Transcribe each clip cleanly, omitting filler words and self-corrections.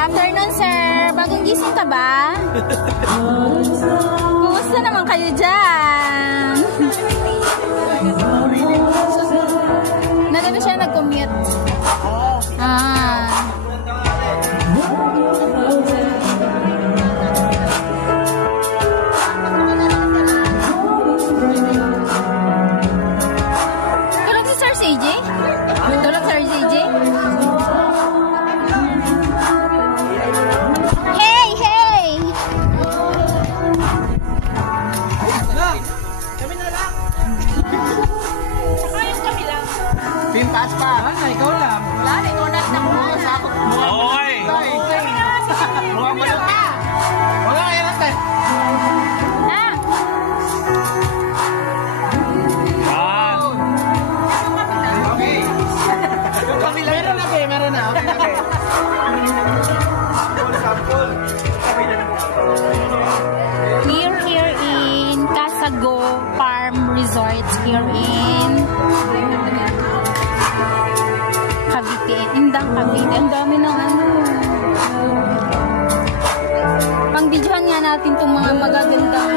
afternoon, sir. Bagong gising ka ba? Kumusta naman kayo dyan? Nagano siya nag-commute? Tulog si Sir CJ? Tulog Sir CJ? Pintas pa. Wala, ikaw lang. Wala, ikaw na lang. Oy! Mukhang malaki. Wala kayo natin. Ha? Okay. Meron na, be. Meron na. Okay na, be. Here in Casago Farm Resorts here in Cavite. Indang Cavite. Ang dami ng ano. Pang-videohan nga natin itong mga magagandang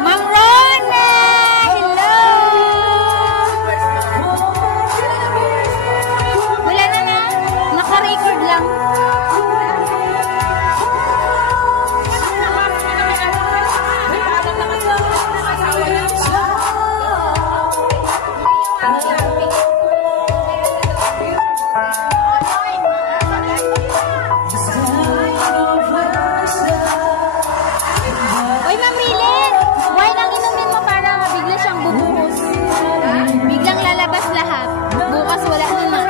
Ma'am Rona! Hello! Wala na na. Naka-record lang. Oy, Ma'am Rilin! Wine ang inumin mo para bigla siyang bubuhos. Biglang lalabas lahat. Bukas wala na.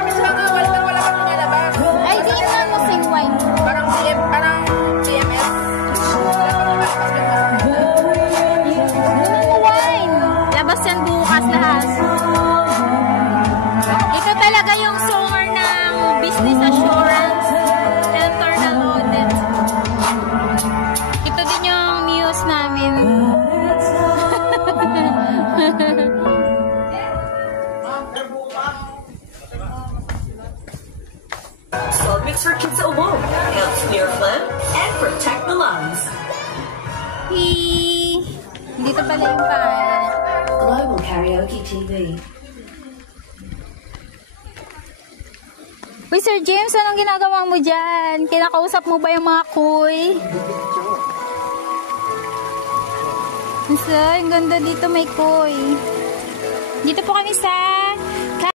Wala pang nilalabas. Ay, di naman mo sing wine. Parang CMS. Inumin mo wine. Labas yan bukas lahat. Ito talaga yung summer ng business assurance internal audit. Ito din yung news namin. Salt mix for kids at home. Helps clear phlegm and protect the lungs. Dito pala yung pangalan. Global Karaoke TV. Uy, Sir James, anong ginagawa mo dyan? Kinakausap mo ba yung mga kuy? Ang ganda dito may kuy. Dito po kami sa